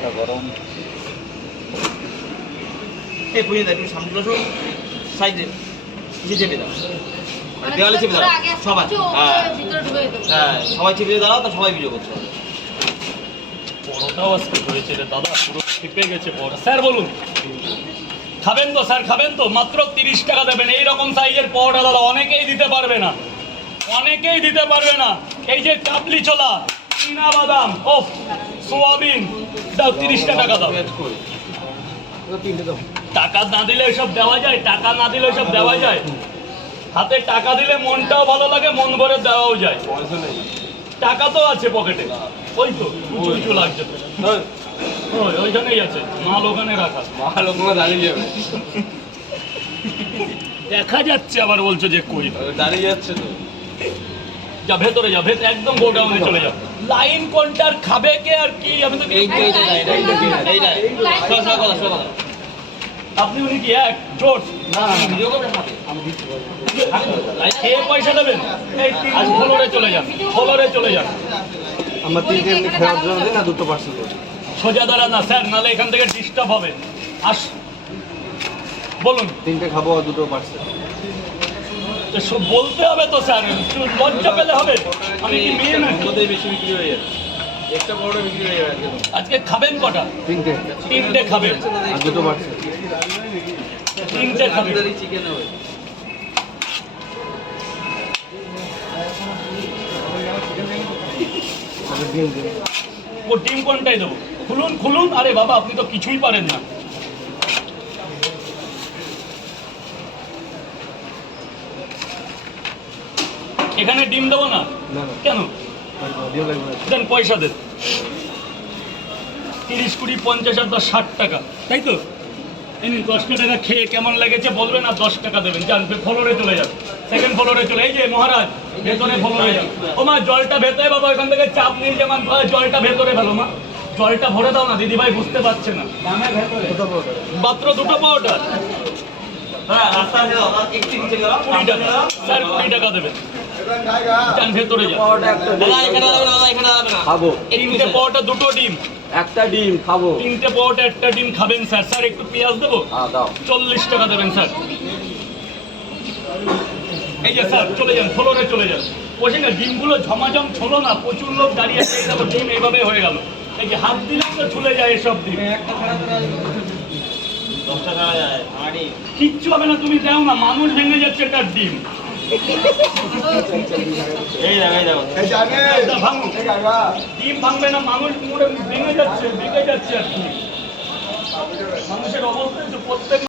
তাওয়াটা গরম। এই বুঝে দেয়, তুমি সামনে বসো, সাইডে চেপে দাও, দেওয়ালে চেপে দাও সবাই। হ্যাঁ সবাই চেপে দাঁড়াও, তা সবাই ভিডিও করতে হবে। বড়টাও আজকে হয়েছে রে দাদা, পুরো টিপে গেছে বড়। স্যার বলুন, খাবেন তো স্যার? খাবেন তো? মাত্র 30 টাকা দেবেন। এইরকম সাইজের পরোটা দাদা অনেকেই দিতে পারবে না, অনেকেই দিতে পারবে না। এই যে কাবলি ছোলা, চীনা বাদাম, ও সোয়াবিন, দাও 30 টাকা দাও। টাকা না দিলে এসব দেওয়া যায়? টাকা না দিলে এসব দেওয়া যায়? হাতে টাকা দিলে মনটাও ভালো লাগে, মন ভরে দেওয়াও যায়। টাকা তো আছে পকেটে, ওই তো উঁচু উঁচু লাগছে তো, ওইখানেই আছে মাল, ওখানে রাখা মাল ওখানে দাঁড়িয়ে যাবে, দেখা যাচ্ছে। আবার বলছো যে কই দাঁড়িয়ে যাচ্ছে তো। যা ভেতরে যা, ভেতরে একদম গোডাউনে চলে যাও। লাইন কোনটার খাবে কে আর কি? আমি তো আপনি উনি কি এক জোট খেয়ে পয়সা দেবেন? আজ ফ্লোরে চলে যান, ফ্লোরে চলে যান। আমরা 3টে এমনি খাওয়ার জন্য দিই না, 2টো পার্সেল করি। সোজা দাঁড়া না স্যার, নাহলে এখান থেকে ডিস্টার্ব হবে। আস বলুন। 3টে খাবো আর 2টো পার্সেল। সব বলতে হবে তো স্যার, লজ্জা পেলে হবে? আমি কি মেয়ে না? বেশি বিক্রি হয়ে যাবে, একটা বড় বিক্রি হয়ে যাবে। আজকে খাবেন কটা? 3টে খাবেন আর 2টো পার্সেল। 3টে খাবেন। চিকেন হবে। ও ডিম কোনটাই দেবো? খুলুন খুলুন। আরে বাবা, আপনি তো কিছুই পারেন না। এখানে ডিম দেবো না? কেন? দেন পয়সা দেন। 30, 20, 50 আর 10, 60 টাকা, তাই তো? এই নিন 10 টাকা খেয়ে কেমন লেগেছে বলবেন, আর 10 টাকা দেবেন। যান ফ্লোরে চলে যান, সেকেন্ড ফ্লোরে চলে। এই যে মহারাজ, ভেতরে ফ্লোরে যান। ও মা, জলটা ভেতরে বাবা, এখান থেকে চাপ নিয়ে যেমন জলটা ভেতরে ফেলো মা, জলটা ভরে দাও না। দিদিভাই বুঝতে পারছে না, মাত্র 2টো পাউডার। স্যার 20 টাকা দেবেন। যান ভেতরে যান। খাবো 3টে পাউডার, 2টো ডিম, একটা ডিম খাবো। 3টে পাউডার, একটা ডিম খাবেন স্যার। স্যার একটু পেঁয়াজ দেবো? দাও। 40 টাকা দেবেন স্যার। এই যে স্যার চলে যান, ফ্লোরে চলে যান। বসে না, ডিমগুলো ঝমাঝম ছোলো না, প্রচুর লোক দাঁড়িয়ে আছে। দেখো ডিম এইভাবে হয়ে গেল। এই যে হাত দিলাম তো ছুলে যায় এসব ডিম। কিচ্ছু হবে না, তুমি দাও না, মানুষ ভেঙে যাচ্ছে একটা ডিম। ডিম ভাঙবে না, মানুষ ভেঙে যাচ্ছে, ভেঙে যাচ্ছে আর কি। মানুষের অবস্থা প্রত্যেক